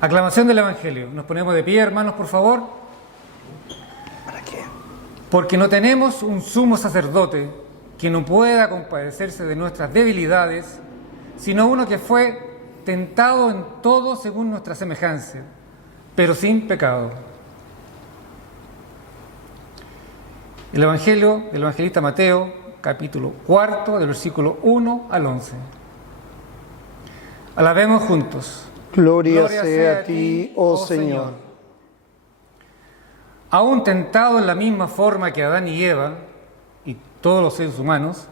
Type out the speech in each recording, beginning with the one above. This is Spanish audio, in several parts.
Aclamación del Evangelio. Nos ponemos de pie, hermanos, por favor. ¿Para qué? Porque no tenemos un sumo sacerdote que no pueda compadecerse de nuestras debilidades, sino uno que fue tentado en todo según nuestra semejanza, pero sin pecado. El Evangelio del evangelista Mateo, capítulo 4, del versículo 1 al 11. Alabemos juntos. Gloria sea a ti, oh Señor. Aún tentado en la misma forma que Adán y Eva y todos los seres humanos,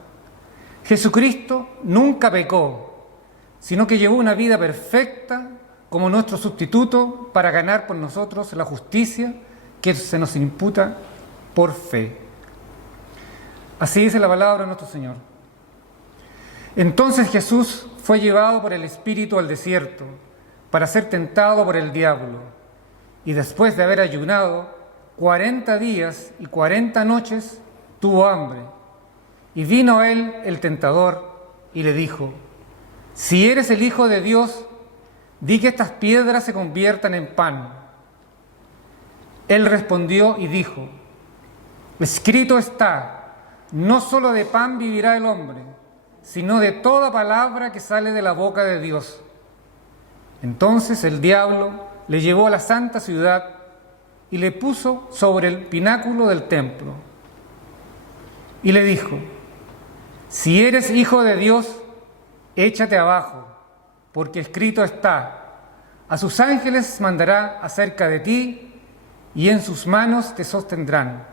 Jesucristo nunca pecó, sino que llevó una vida perfecta como nuestro sustituto para ganar por nosotros la justicia que se nos imputa por fe. Así dice la palabra de nuestro Señor. Entonces Jesús fue llevado por el Espíritu al desierto para ser tentado por el diablo, y después de haber ayunado 40 días y 40 noches, tuvo hambre. Y vino a él el tentador y le dijo: si eres el Hijo de Dios, di que estas piedras se conviertan en pan. Él respondió y dijo: escrito está, no solo de pan vivirá el hombre, sino de toda palabra que sale de la boca de Dios. Entonces el diablo le llevó a la santa ciudad y le puso sobre el pináculo del templo. Y le dijo: si eres hijo de Dios, échate abajo, porque escrito está: a sus ángeles mandará acerca de ti, y en sus manos te sostendrán,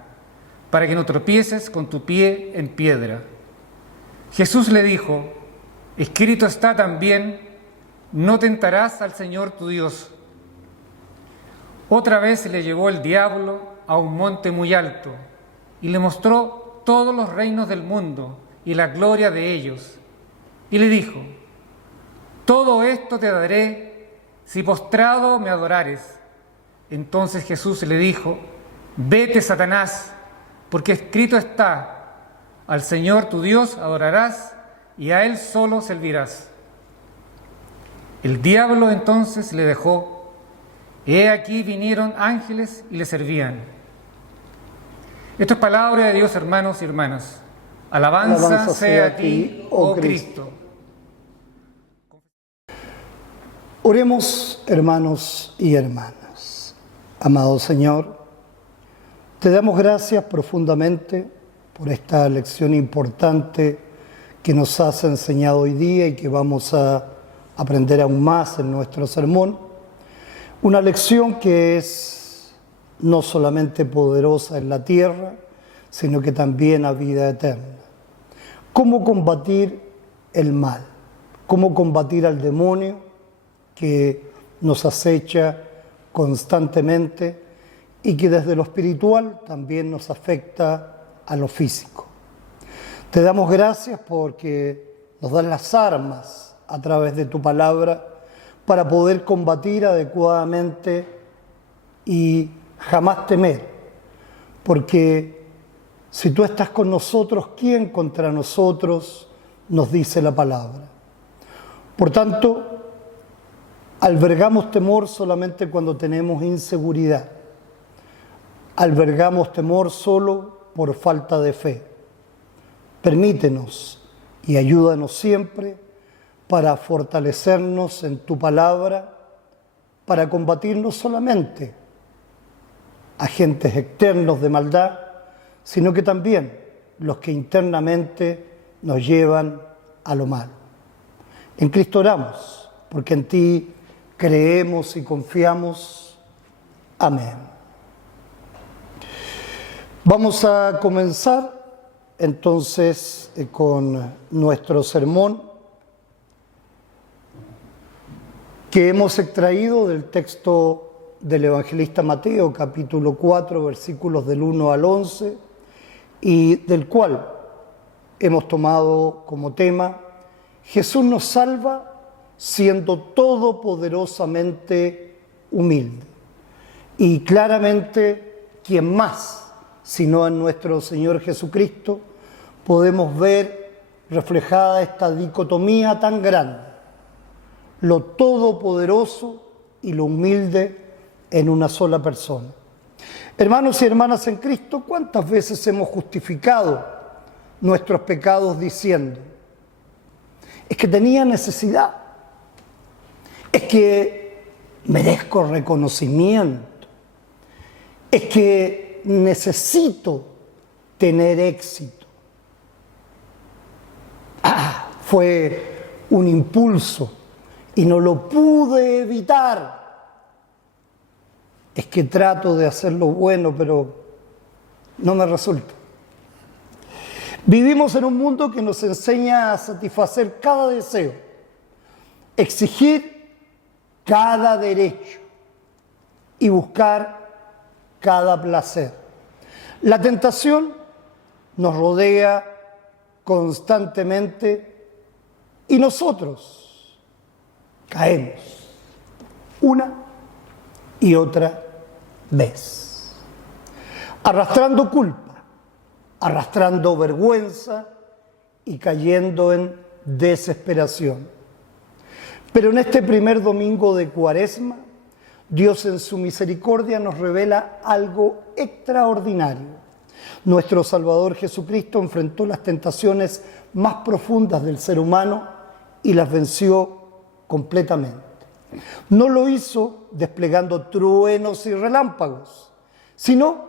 para que no tropieces con tu pie en piedra. Jesús le dijo: escrito está también: no tentarás al Señor tu Dios. Otra vez le llevó el diablo a un monte muy alto y le mostró todos los reinos del mundo y la gloria de ellos. Y le dijo: todo esto te daré si postrado me adorares. Entonces Jesús le dijo: vete, Satanás, porque escrito está: al Señor tu Dios adorarás y a Él solo servirás. El diablo entonces le dejó. He aquí vinieron ángeles y le servían. Esto es palabra de Dios, hermanos y hermanas. Alabanza sea a ti, oh Cristo. Oremos, hermanos y hermanas. Amado Señor, te damos gracias profundamente por esta lección importante que nos has enseñado hoy día y que vamos a aprender aún más en nuestro sermón. Una lección que es no solamente poderosa en la tierra, sino que también a vida eterna. ¿Cómo combatir el mal? ¿Cómo combatir al demonio que nos acecha constantemente y que desde lo espiritual también nos afecta a lo físico? Te damos gracias porque nos das las armas a través de tu palabra para poder combatir adecuadamente y jamás temer, porque si tú estás con nosotros, ¿quién contra nosotros?, nos dice la palabra. Por tanto, albergamos temor solamente cuando tenemos inseguridad. Albergamos temor solo por falta de fe. Permítenos y ayúdanos siempre para fortalecernos en tu palabra, para combatir no solamente agentes externos de maldad, sino que también los que internamente nos llevan a lo malo. En Cristo oramos, porque en ti creemos y confiamos. Amén. Vamos a comenzar entonces con nuestro sermón, que hemos extraído del texto del evangelista Mateo, capítulo 4, versículos del 1 al 11, y del cual hemos tomado como tema: Jesús nos salva siendo todopoderosamente humilde. Y claramente, ¿quién más, sino en nuestro Señor Jesucristo, podemos ver reflejada esta dicotomía tan grande? Lo todopoderoso y lo humilde en una sola persona. Hermanos y hermanas en Cristo, ¿cuántas veces hemos justificado nuestros pecados diciendo: es que tenía necesidad, es que merezco reconocimiento, es que necesito tener éxito? Fue un impulso y no lo pude evitar. Es que trato de hacer lo bueno, pero no me resulta. Vivimos en un mundo que nos enseña a satisfacer cada deseo, exigir cada derecho y buscar cada placer. La tentación nos rodea constantemente y nosotros caemos una y otra vez, arrastrando culpa, arrastrando vergüenza y cayendo en desesperación. Pero en este primer domingo de Cuaresma, Dios en su misericordia nos revela algo extraordinario. Nuestro Salvador Jesucristo enfrentó las tentaciones más profundas del ser humano y las venció completamente. No lo hizo desplegando truenos y relámpagos, sino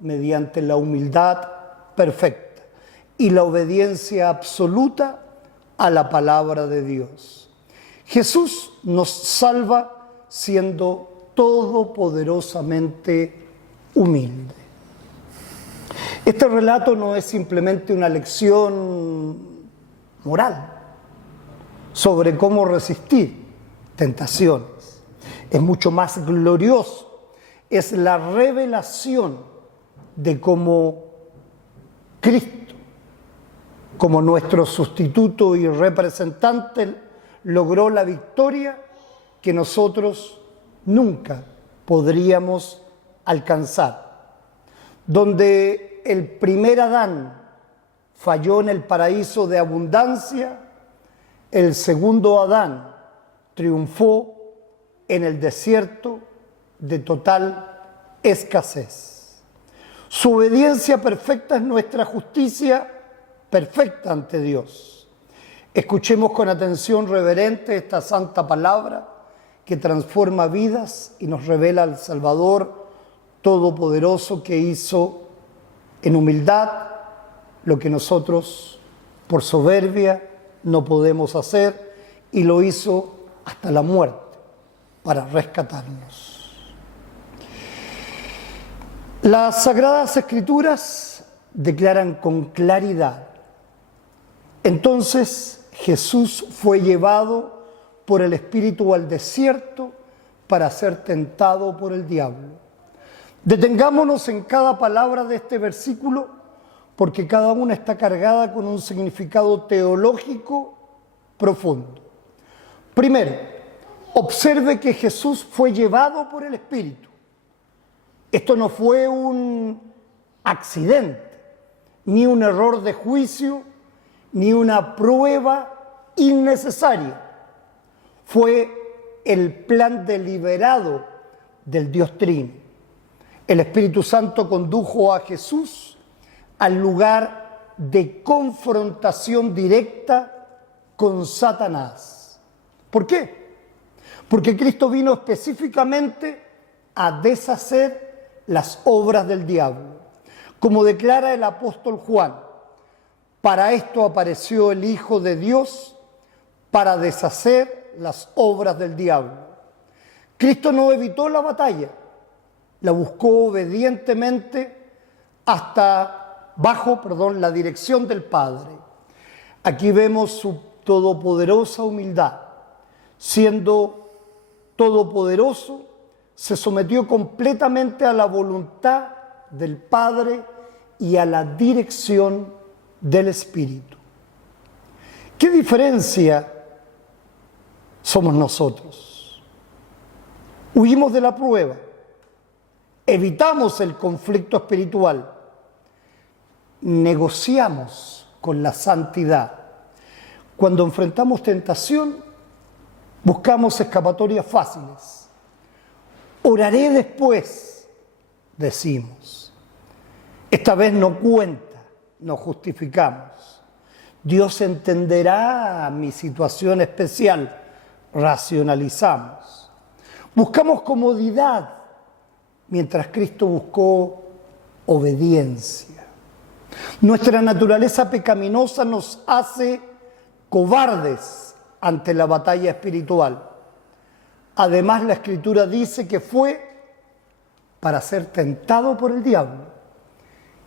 mediante la humildad perfecta y la obediencia absoluta a la palabra de Dios. Jesús nos salva siendo todopoderosamente humilde. Este relato no es simplemente una lección moral sobre cómo resistir tentaciones. Es mucho más glorioso. Es la revelación de cómo Cristo, como nuestro sustituto y representante, logró la victoria que nosotros nunca podríamos alcanzar. Donde el primer Adán falló en el paraíso de abundancia, el segundo Adán triunfó en el desierto de total escasez. Su obediencia perfecta es nuestra justicia perfecta ante Dios. Escuchemos con atención reverente esta santa palabra que transforma vidas y nos revela al Salvador Todopoderoso que hizo en humildad lo que nosotros por soberbia no podemos hacer, y lo hizo hasta la muerte para rescatarnos. Las Sagradas Escrituras declaran con claridad: entonces Jesús fue llevado por el Espíritu al desierto para ser tentado por el diablo. Detengámonos en cada palabra de este versículo, porque cada una está cargada con un significado teológico profundo. Primero, observe que Jesús fue llevado por el Espíritu. Esto no fue un accidente, ni un error de juicio, ni una prueba innecesaria. Fue el plan deliberado del Dios Trino. El Espíritu Santo condujo a Jesús al lugar de confrontación directa con Satanás. ¿Por qué? Porque Cristo vino específicamente a deshacer las obras del diablo. Como declara el apóstol Juan: para esto apareció el Hijo de Dios, para deshacer las obras del diablo. Cristo no evitó la batalla, la buscó obedientemente hasta bajo la dirección del Padre. Aquí vemos su todopoderosa humildad. Siendo todopoderoso, se sometió completamente a la voluntad del Padre y a la dirección del Espíritu. ¿Qué diferencia somos nosotros? Huimos de la prueba, evitamos el conflicto espiritual, negociamos con la santidad. Cuando enfrentamos tentación, buscamos escapatorias fáciles, Oraré después, decimos. Esta vez no cuenta, nos justificamos. Dios entenderá mi situación especial, racionalizamos. Buscamos comodidad, mientras Cristo buscó obediencia. Nuestra naturaleza pecaminosa nos hace cobardes ante la batalla espiritual. Además, la Escritura dice que fue para ser tentado por el diablo.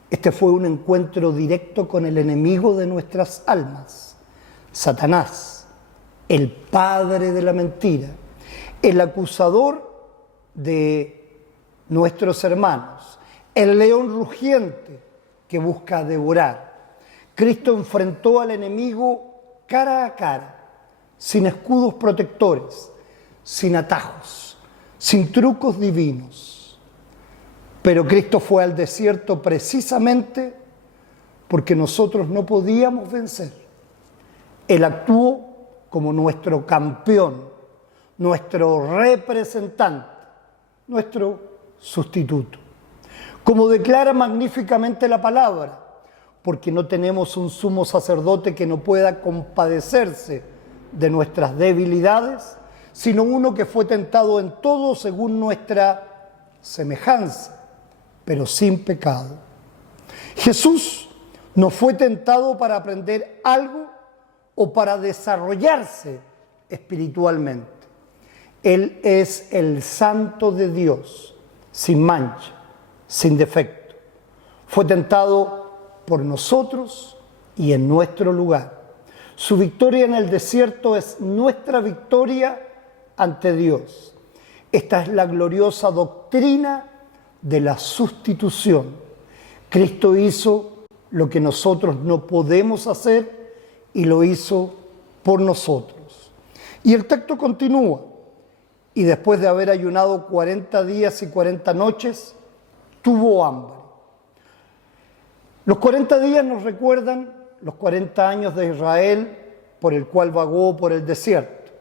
Este fue un encuentro directo con el enemigo de nuestras almas, Satanás, el padre de la mentira, el acusador de nuestros hermanos, el león rugiente que busca devorar. Cristo enfrentó al enemigo cara a cara, sin escudos protectores, sin atajos, sin trucos divinos. Pero Cristo fue al desierto precisamente porque nosotros no podíamos vencer. Él actuó como nuestro campeón, nuestro representante, nuestro sustituto. Como declara magníficamente la palabra, porque no tenemos un sumo sacerdote que no pueda compadecerse de nuestras debilidades, sino uno que fue tentado en todo según nuestra semejanza, pero sin pecado. Jesús no fue tentado para aprender algo o para desarrollarse espiritualmente. Él es el Santo de Dios, sin mancha, sin defecto. Fue tentado por nosotros y en nuestro lugar. Su victoria en el desierto es nuestra victoria ante Dios. Esta es la gloriosa doctrina de la sustitución. Cristo hizo lo que nosotros no podemos hacer y lo hizo por nosotros. Y el texto continúa. Y después de haber ayunado 40 días y 40 noches, tuvo hambre. Los 40 días nos recuerdan los 40 años de Israel por el cual vagó por el desierto,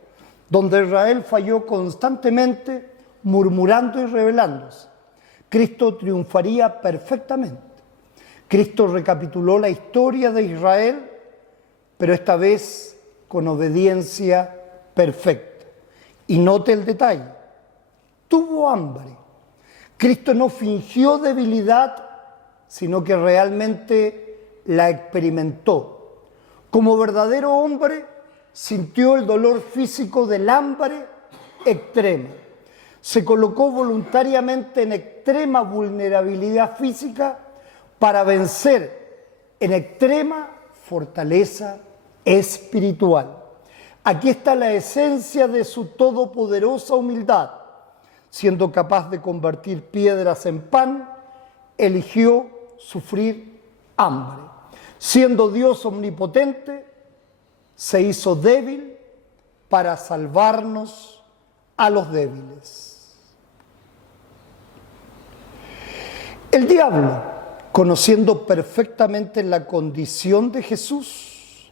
donde Israel falló constantemente, murmurando y rebelándose. Cristo triunfaría perfectamente. Cristo recapituló la historia de Israel, pero esta vez con obediencia perfecta. Y note el detalle, tuvo hambre. Cristo no fingió debilidad, sino que realmente la experimentó. Como verdadero hombre, sintió el dolor físico del hambre extrema. Se colocó voluntariamente en extrema vulnerabilidad física para vencer en extrema fortaleza espiritual. Aquí está la esencia de su todopoderosa humildad. Siendo capaz de convertir piedras en pan, eligió sufrir hambre. Siendo Dios omnipotente, se hizo débil para salvarnos a los débiles. El diablo, conociendo perfectamente la condición de Jesús,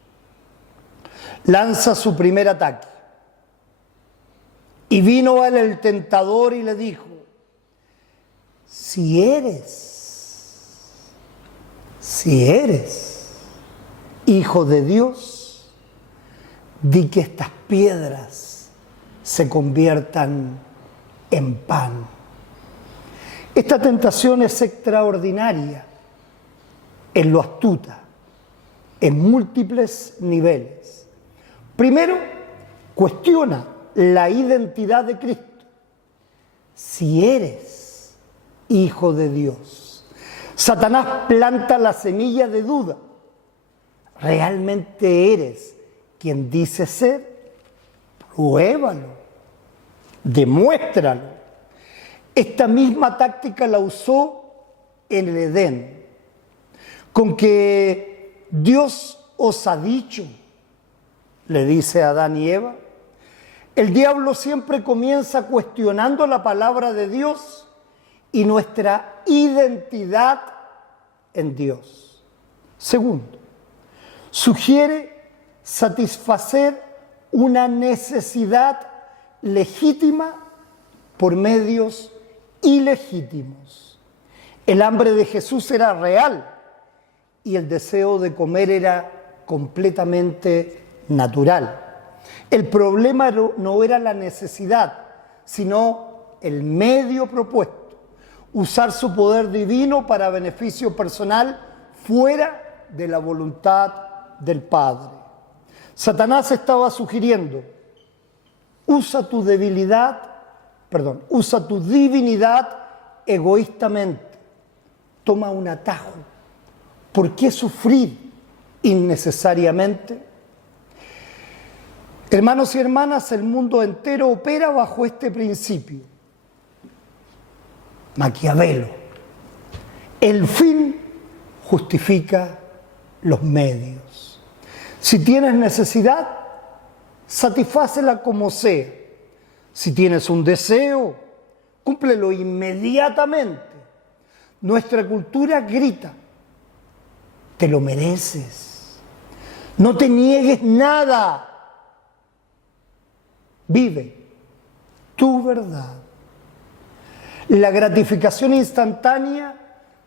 lanza su primer ataque. Y vino a él el tentador y le dijo, si eres hijo de Dios, di que estas piedras se conviertan en pan. Esta tentación es extraordinaria en lo astuta, en múltiples niveles. Primero, cuestiona la identidad de Cristo. Si eres hijo de Dios. Satanás planta la semilla de duda. ¿Realmente eres quien dice ser? Pruébalo. Demuéstralo. Esta misma táctica la usó en el Edén. Con que Dios os ha dicho, le dice a Adán y Eva. El diablo siempre comienza cuestionando la palabra de Dios y nuestra identidad en Dios. Segundo, sugiere satisfacer una necesidad legítima por medios ilegítimos. El hambre de Jesús era real y el deseo de comer era completamente natural. El problema no era la necesidad, sino el medio propuesto, usar su poder divino para beneficio personal fuera de la voluntad del Padre. Satanás estaba sugiriendo: usa tu divinidad egoístamente, toma un atajo. ¿Por qué sufrir innecesariamente? Hermanos y hermanas, el mundo entero opera bajo este principio. Maquiavelo: el fin justifica los medios. Si tienes necesidad, satisfácela como sea. Si tienes un deseo, cúmplelo inmediatamente. Nuestra cultura grita: te lo mereces. No te niegues nada. Vive tu verdad. La gratificación instantánea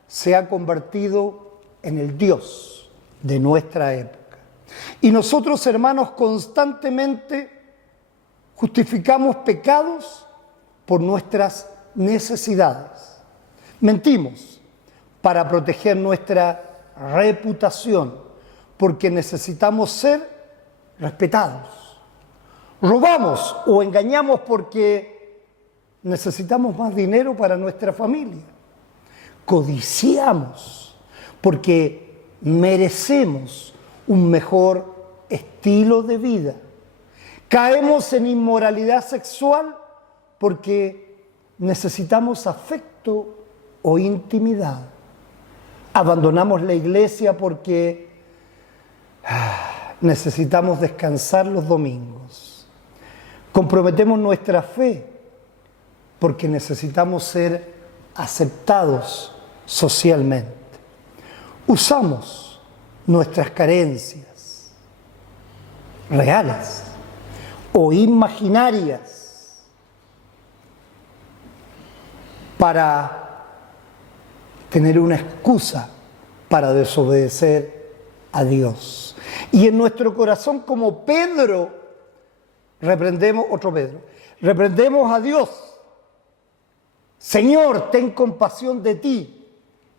se ha convertido en el Dios de nuestra época. Y nosotros, hermanos, constantemente justificamos pecados por nuestras necesidades. Mentimos para proteger nuestra reputación, porque necesitamos ser respetados. Robamos o engañamos porque necesitamos más dinero para nuestra familia. Codiciamos porque merecemos un mejor estilo de vida. Caemos en inmoralidad sexual porque necesitamos afecto o intimidad. Abandonamos la iglesia porque necesitamos descansar los domingos. Comprometemos nuestra fe porque necesitamos ser aceptados socialmente. Usamos nuestras carencias reales o imaginarias para tener una excusa para desobedecer a Dios. Y en nuestro corazón, como Pedro, reprendemos a Dios. Señor, ten compasión de ti.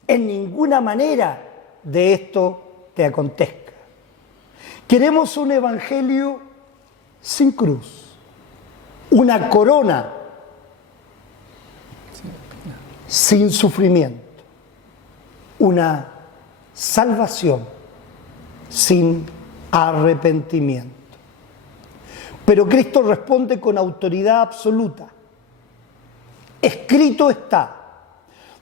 En ninguna manera de esto te acontezca. Queremos un evangelio sin cruz, una corona sin sufrimiento, una salvación sin arrepentimiento. Pero Cristo responde con autoridad absoluta. Escrito está: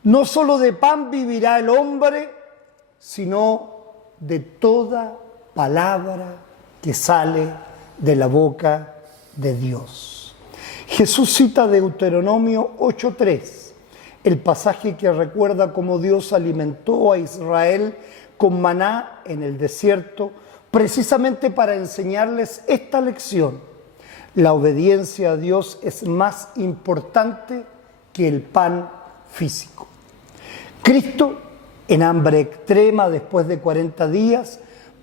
no solo de pan vivirá el hombre, sino de toda palabra que sale de la boca de Dios. Jesús cita Deuteronomio 8:3, el pasaje que recuerda cómo Dios alimentó a Israel con maná en el desierto, precisamente para enseñarles esta lección: la obediencia a Dios es más importante que el pan físico. Cristo, en hambre extrema después de 40 días,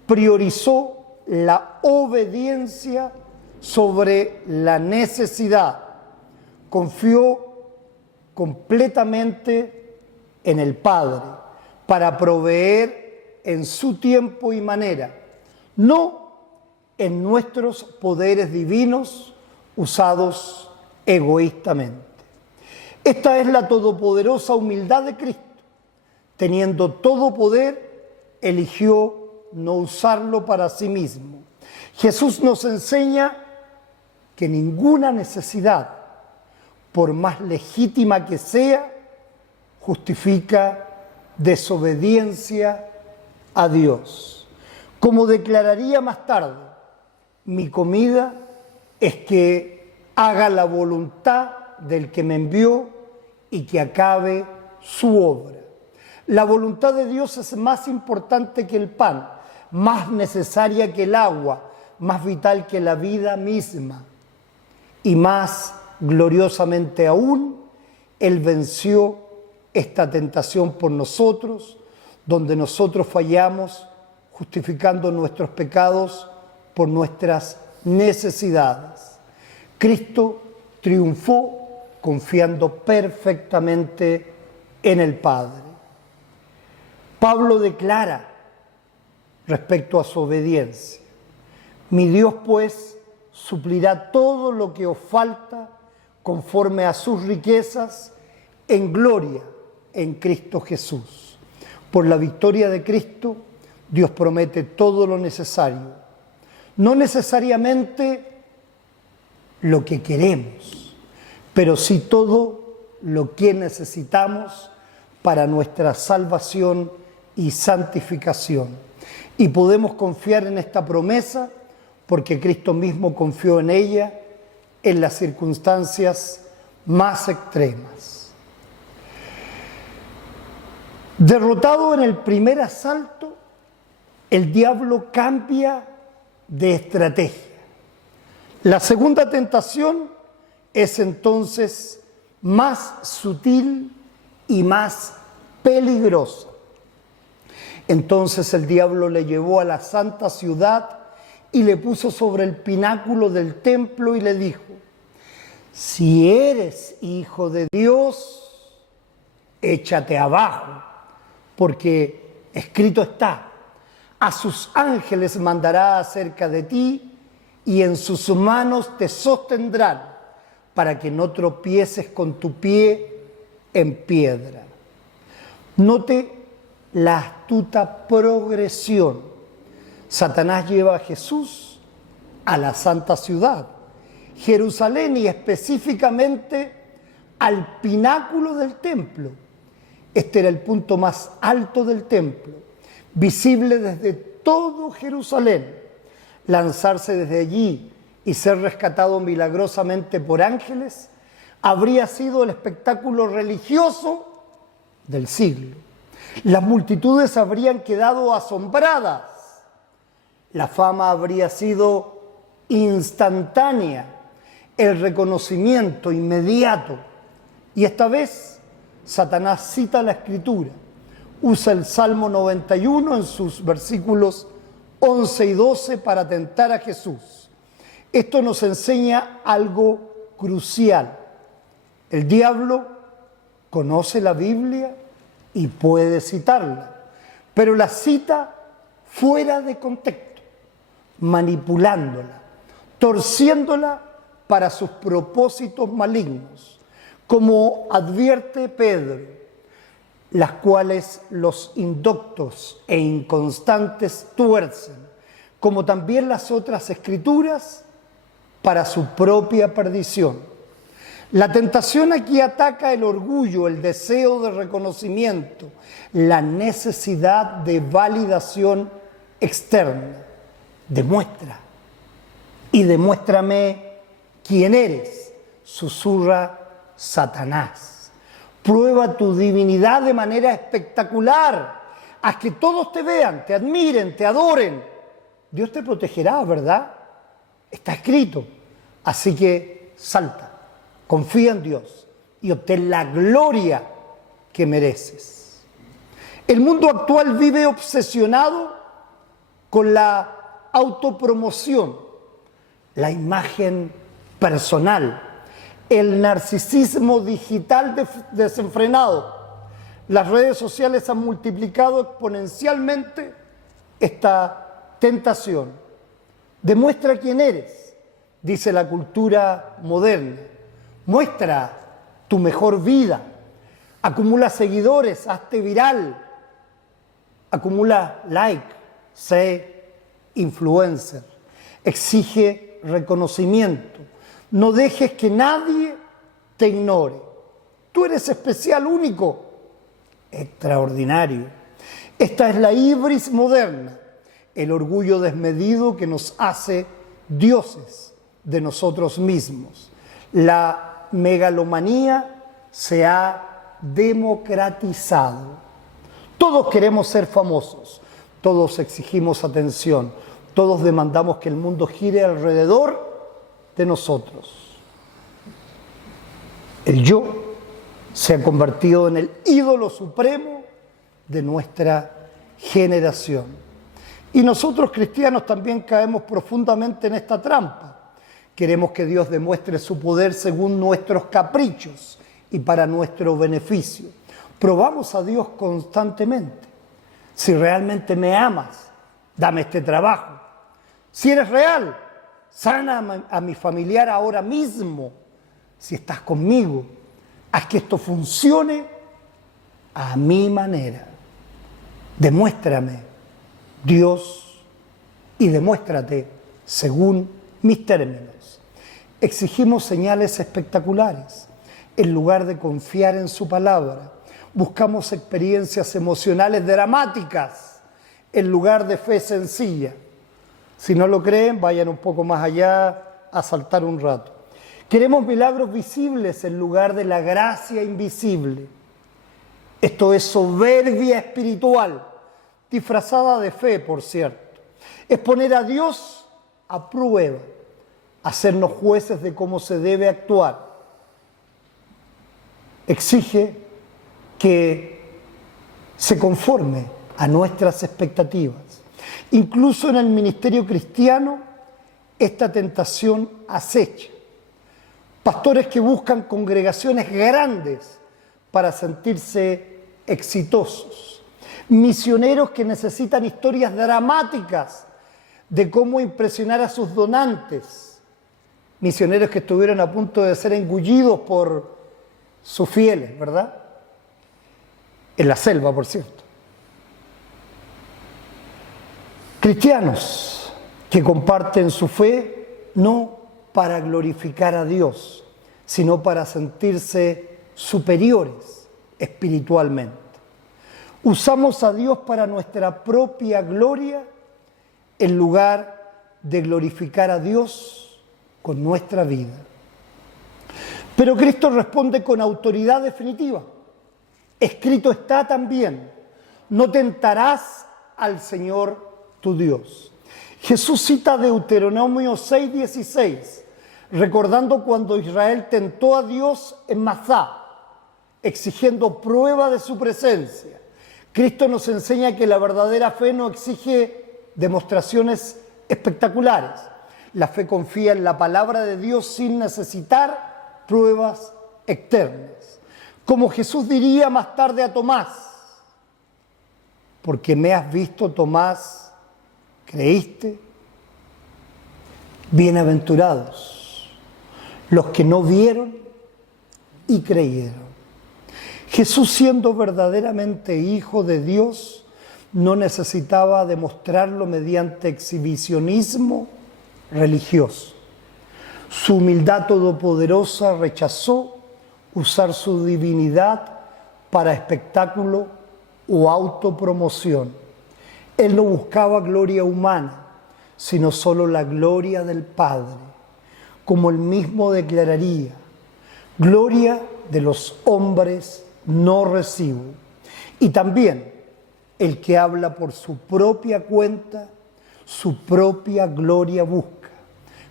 priorizó la obediencia sobre la necesidad. Confió completamente en el Padre para proveer en su tiempo y manera, no en nuestros poderes divinos usados egoístamente. Esta es la todopoderosa humildad de Cristo. Teniendo todo poder, eligió no usarlo para sí mismo. Jesús nos enseña que ninguna necesidad, por más legítima que sea, justifica desobediencia a Dios. Como declararía más tarde: mi comida es que haga la voluntad del que me envió y que acabe su obra. La voluntad de Dios es más importante que el pan, más necesaria que el agua, más vital que la vida misma y más gloriosamente aún, Él venció esta tentación por nosotros, donde nosotros fallamos, justificando nuestros pecados por nuestras necesidades. Cristo triunfó confiando perfectamente en el Padre. Pablo declara respecto a su obediencia: mi Dios pues suplirá todo lo que os falta conforme a sus riquezas en gloria en Cristo Jesús. Por la victoria de Cristo, Dios promete todo lo necesario. No necesariamente lo que queremos, pero sí todo lo que necesitamos para nuestra salvación y santificación. Y podemos confiar en esta promesa porque Cristo mismo confió en ella en las circunstancias más extremas. Derrotado en el primer asalto, el diablo cambia de estrategia. La segunda tentación es entonces más sutil y más peligrosa. Entonces el diablo le llevó a la santa ciudad y le puso sobre el pináculo del templo y le dijo: si eres hijo de Dios, échate abajo, porque escrito está: a sus ángeles mandará acerca de ti y en sus manos te sostendrán para que no tropieces con tu pie en piedra. Note la astuta progresión. Satanás lleva a Jesús a la santa ciudad, Jerusalén, y específicamente al pináculo del templo. Este era el punto más alto del templo, visible desde todo Jerusalén. Lanzarse desde allí y ser rescatado milagrosamente por ángeles habría sido el espectáculo religioso del siglo. Las multitudes habrían quedado asombradas. La fama habría sido instantánea, el reconocimiento inmediato. Y esta vez Satanás cita la Escritura, usa el Salmo 91 en sus versículos 11 y 12 para tentar a Jesús. Esto nos enseña algo crucial. El diablo conoce la Biblia y puede citarla, pero la cita fuera de contexto, manipulándola, torciéndola para sus propósitos malignos, como advierte Pedro, las cuales los indoctos e inconstantes tuercen, como también las otras escrituras, para su propia perdición. La tentación aquí ataca el orgullo, el deseo de reconocimiento, la necesidad de validación externa. Demuestra y demuéstrame quién eres, susurra Satanás. Prueba tu divinidad de manera espectacular. Haz que todos te vean, te admiren, te adoren. Dios te protegerá, ¿verdad? Está escrito. Así que salta, confía en Dios y obtén la gloria que mereces. El mundo actual vive obsesionado con la autopromoción, la imagen personal, el narcisismo digital desenfrenado. Las redes sociales han multiplicado exponencialmente esta tentación. Demuestra quién eres, dice la cultura moderna. Muestra tu mejor vida. Acumula seguidores, hazte viral. Acumula like, sé influencer. Exige reconocimiento. No dejes que nadie te ignore. Tú eres especial, único, extraordinario. Esta es la hibris moderna, el orgullo desmedido que nos hace dioses de nosotros mismos. La megalomanía se ha democratizado. Todos queremos ser famosos, todos exigimos atención, todos demandamos que el mundo gire alrededor de nosotros. El yo se ha convertido en el ídolo supremo de nuestra generación. Y nosotros cristianos también caemos profundamente en esta trampa. Queremos que Dios demuestre su poder según nuestros caprichos y para nuestro beneficio. Probamos a Dios constantemente. Si realmente me amas, dame este trabajo. Si eres real, sana a mi familiar ahora mismo. Si estás conmigo, haz que esto funcione a mi manera. Demuéstrame, Dios, y demuéstrate según mis términos. Exigimos señales espectaculares. En lugar de confiar en su palabra, buscamos experiencias emocionales dramáticas en lugar de fe sencilla. Si no lo creen, vayan un poco más allá a saltar un rato. Queremos milagros visibles en lugar de la gracia invisible. Esto es soberbia espiritual, disfrazada de fe, por cierto. Es poner a Dios a prueba, hacernos jueces de cómo se debe actuar. Exige que se conforme a nuestras expectativas. Incluso en el ministerio cristiano, esta tentación acecha. Pastores que buscan congregaciones grandes para sentirse exitosos. Misioneros que necesitan historias dramáticas de cómo impresionar a sus donantes. Misioneros que estuvieron a punto de ser engullidos por sus fieles, ¿verdad? En la selva, por cierto. Cristianos que comparten su fe no para glorificar a Dios, sino para sentirse superiores espiritualmente. Usamos a Dios para nuestra propia gloria en lugar de glorificar a Dios con nuestra vida. Pero Cristo responde con autoridad definitiva. Escrito está también, no tentarás al Señor tu Dios. Jesús cita Deuteronomio 6:16, recordando cuando Israel tentó a Dios en Masá, exigiendo prueba de su presencia. Cristo nos enseña que la verdadera fe no exige demostraciones espectaculares. La fe confía en la palabra de Dios sin necesitar pruebas externas. Como Jesús diría más tarde a Tomás, porque me has visto, Tomás, ¿creíste? Bienaventurados los que no vieron y creyeron. Jesús, siendo verdaderamente Hijo de Dios, no necesitaba demostrarlo mediante exhibicionismo religioso. Su humildad todopoderosa rechazó usar su divinidad para espectáculo o autopromoción. Él no buscaba gloria humana, sino solo la gloria del Padre, como él mismo declararía: gloria de los hombres no recibo. Y también el que habla por su propia cuenta, su propia gloria busca.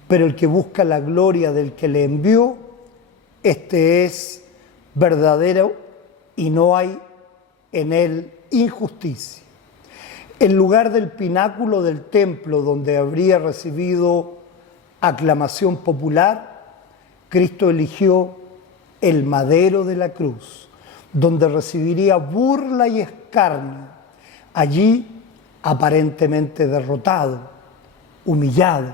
Pero el que busca la gloria del que le envió, este es verdadero y no hay en él injusticia. En lugar del pináculo del templo donde habría recibido aclamación popular, Cristo eligió el madero de la cruz, donde recibiría burla y escarnio. Allí, aparentemente derrotado, humillado,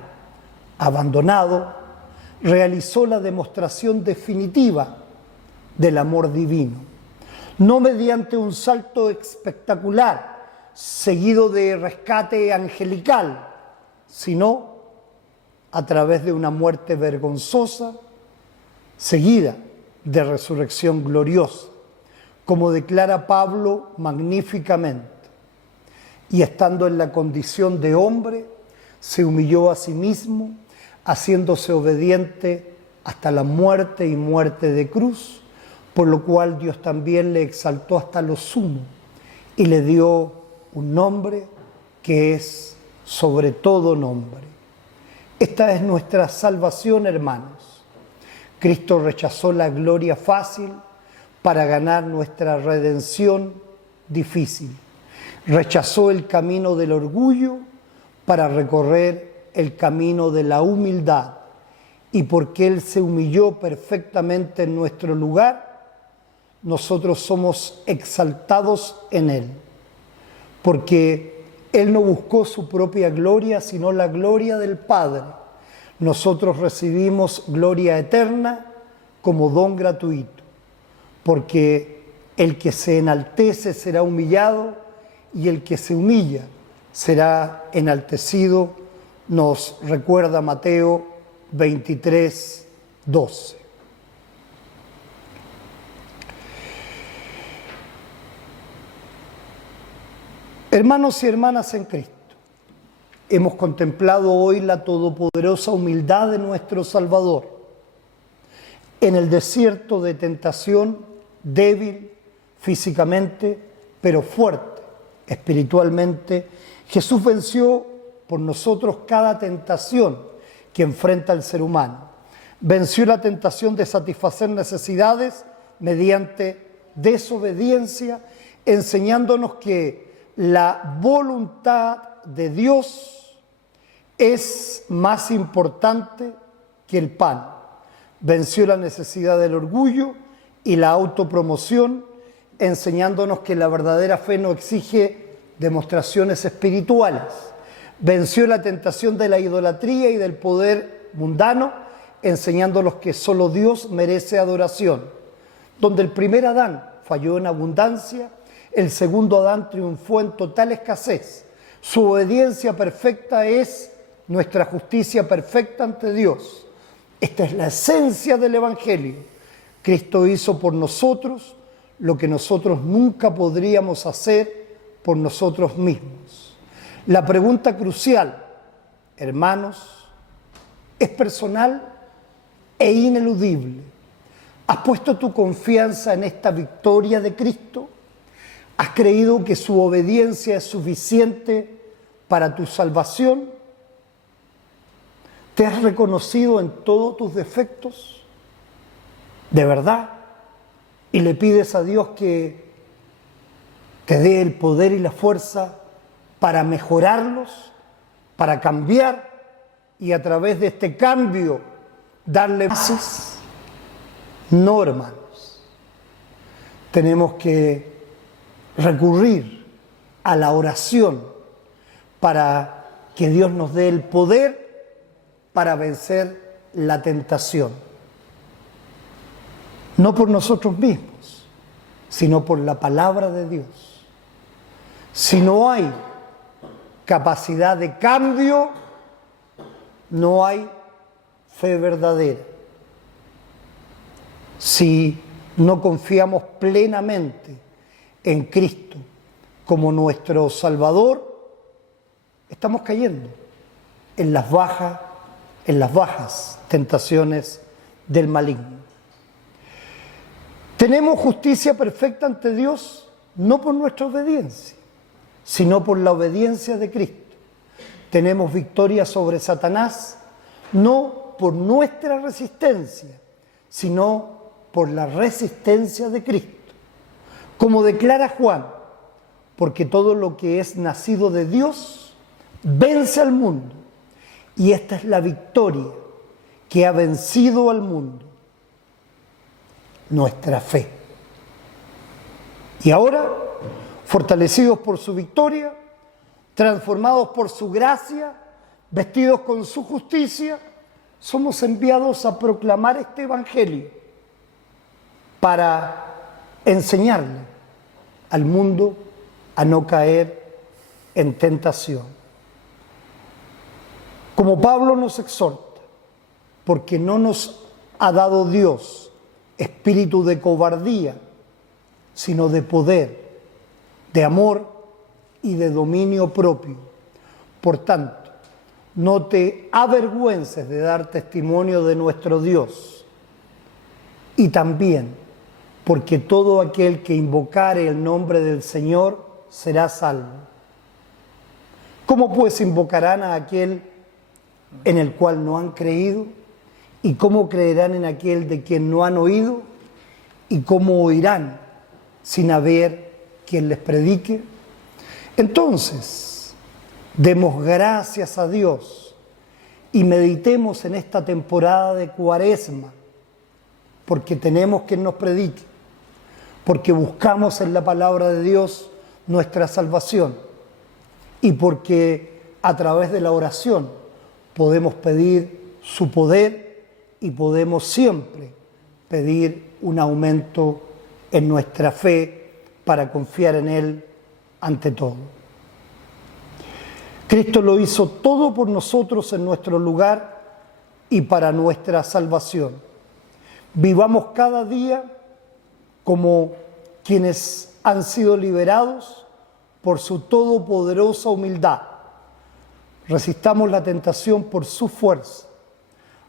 abandonado, realizó la demostración definitiva del amor divino, no mediante un salto espectacular seguido de rescate angelical, sino a través de una muerte vergonzosa seguida de resurrección gloriosa, como declara Pablo magníficamente. Y estando en la condición de hombre, se humilló a sí mismo, haciéndose obediente hasta la muerte y muerte de cruz, por lo cual Dios también le exaltó hasta lo sumo y le dio un nombre que es sobre todo nombre. Esta es nuestra salvación, hermanos. Cristo rechazó la gloria fácil para ganar nuestra redención difícil. Rechazó el camino del orgullo para recorrer el camino de la humildad. Y porque Él se humilló perfectamente en nuestro lugar, nosotros somos exaltados en Él. Porque Él no buscó su propia gloria, sino la gloria del Padre. Nosotros recibimos gloria eterna como don gratuito. Porque el que se enaltece será humillado y el que se humilla será enaltecido, nos recuerda Mateo 23, 12. Hermanos y hermanas en Cristo, hemos contemplado hoy la todopoderosa humildad de nuestro Salvador. En el desierto de tentación, débil físicamente, pero fuerte espiritualmente, Jesús venció por nosotros cada tentación que enfrenta el ser humano. Venció la tentación de satisfacer necesidades mediante desobediencia, enseñándonos que la voluntad de Dios es más importante que el pan. Venció la necesidad del orgullo y la autopromoción, enseñándonos que la verdadera fe no exige demostraciones espirituales. Venció la tentación de la idolatría y del poder mundano, enseñándonos que solo Dios merece adoración. Donde el primer Adán falló en abundancia, el segundo Adán triunfó en total escasez. Su obediencia perfecta es nuestra justicia perfecta ante Dios. Esta es la esencia del Evangelio. Cristo hizo por nosotros lo que nosotros nunca podríamos hacer por nosotros mismos. La pregunta crucial, hermanos, es personal e ineludible. ¿Has puesto tu confianza en esta victoria de Cristo? ¿Has creído que su obediencia es suficiente para tu salvación? ¿Te has reconocido en todos tus defectos? ¿De verdad? Y le pides a Dios que te dé el poder y la fuerza para mejorarlos, para cambiar y a través de este cambio darle bases. No, hermanos. Tenemos que recurrir a la oración para que Dios nos dé el poder para vencer la tentación. No por nosotros mismos, sino por la palabra de Dios. Si no hay capacidad de cambio, no hay fe verdadera. Si no confiamos plenamente en Cristo como nuestro Salvador, estamos cayendo en las bajas tentaciones del maligno. Tenemos justicia perfecta ante Dios no por nuestra obediencia, sino por la obediencia de Cristo. Tenemos victoria sobre Satanás no por nuestra resistencia, sino por la resistencia de Cristo. Como declara Juan, porque todo lo que es nacido de Dios vence al mundo. Y esta es la victoria que ha vencido al mundo, nuestra fe. Y ahora, fortalecidos por su victoria, transformados por su gracia, vestidos con su justicia, somos enviados a proclamar este Evangelio para enseñarle al mundo a no caer en tentación. Como Pablo nos exhorta, porque no nos ha dado Dios espíritu de cobardía, sino de poder, de amor y de dominio propio. Por tanto, no te avergüences de dar testimonio de nuestro Dios. Y también, porque todo aquel que invocare el nombre del Señor será salvo. ¿Cómo pues invocarán a aquel en el cual no han creído? ¿Y cómo creerán en aquel de quien no han oído? ¿Y cómo oirán sin haber quien les predique? Entonces, demos gracias a Dios y meditemos en esta temporada de Cuaresma, porque tenemos quien nos predique, porque buscamos en la palabra de Dios nuestra salvación y porque a través de la oración podemos pedir su poder y podemos siempre pedir un aumento en nuestra fe para confiar en Él ante todo. Cristo lo hizo todo por nosotros en nuestro lugar y para nuestra salvación. Vivamos cada día como quienes han sido liberados por su todopoderosa humildad. Resistamos la tentación por su fuerza.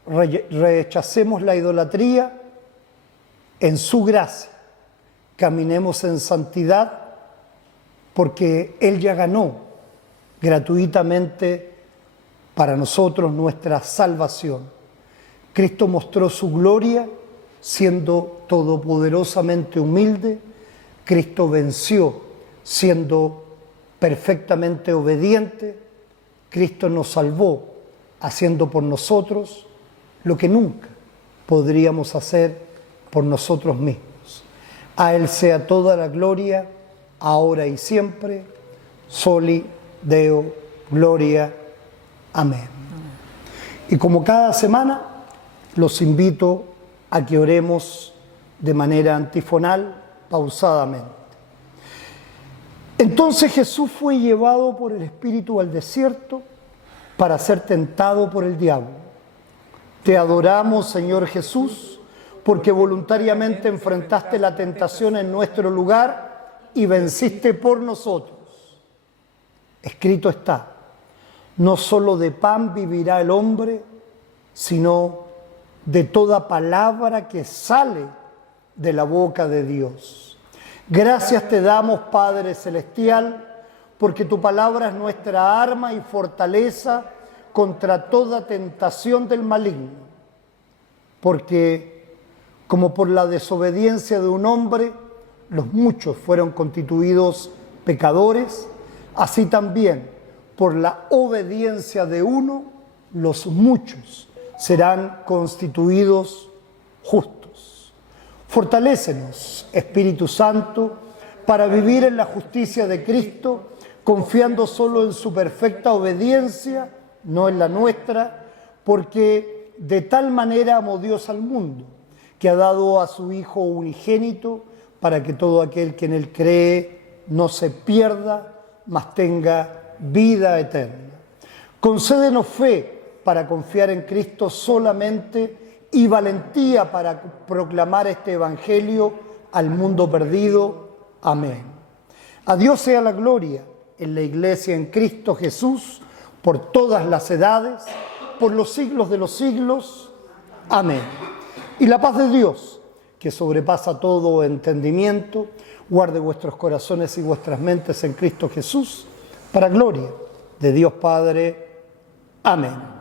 Rechacemos la idolatría en su gracia. Caminemos en santidad porque Él ya ganó gratuitamente para nosotros nuestra salvación. Cristo mostró su gloria siendo todopoderosamente humilde. Cristo venció siendo perfectamente obediente. Cristo nos salvó haciendo por nosotros lo que nunca podríamos hacer por nosotros mismos. A Él sea toda la gloria, ahora y siempre. Soli Deo Gloria. Amén. Y como cada semana, los invito a que oremos de manera antifonal, pausadamente. Entonces Jesús fue llevado por el Espíritu al desierto para ser tentado por el diablo. Te adoramos, Señor Jesús, porque voluntariamente enfrentaste la tentación en nuestro lugar y venciste por nosotros. Escrito está, no solo de pan vivirá el hombre, sino de toda palabra que sale de la boca de Dios. Gracias te damos, Padre Celestial, porque tu palabra es nuestra arma y fortaleza contra toda tentación del maligno. Porque, como por la desobediencia de un hombre, los muchos fueron constituidos pecadores, así también, por la obediencia de uno, los muchos serán constituidos justos. Fortalécenos, Espíritu Santo, para vivir en la justicia de Cristo, confiando solo en su perfecta obediencia, no en la nuestra, porque de tal manera amó Dios al mundo, que ha dado a su Hijo unigénito, para que todo aquel que en Él cree no se pierda, mas tenga vida eterna. Concédenos fe para confiar en Cristo solamente y valentía para proclamar este Evangelio al mundo perdido. Amén. A Dios sea la gloria en la Iglesia en Cristo Jesús, por todas las edades, por los siglos de los siglos. Amén. Y la paz de Dios, que sobrepasa todo entendimiento, guarde vuestros corazones y vuestras mentes en Cristo Jesús, para gloria de Dios Padre. Amén.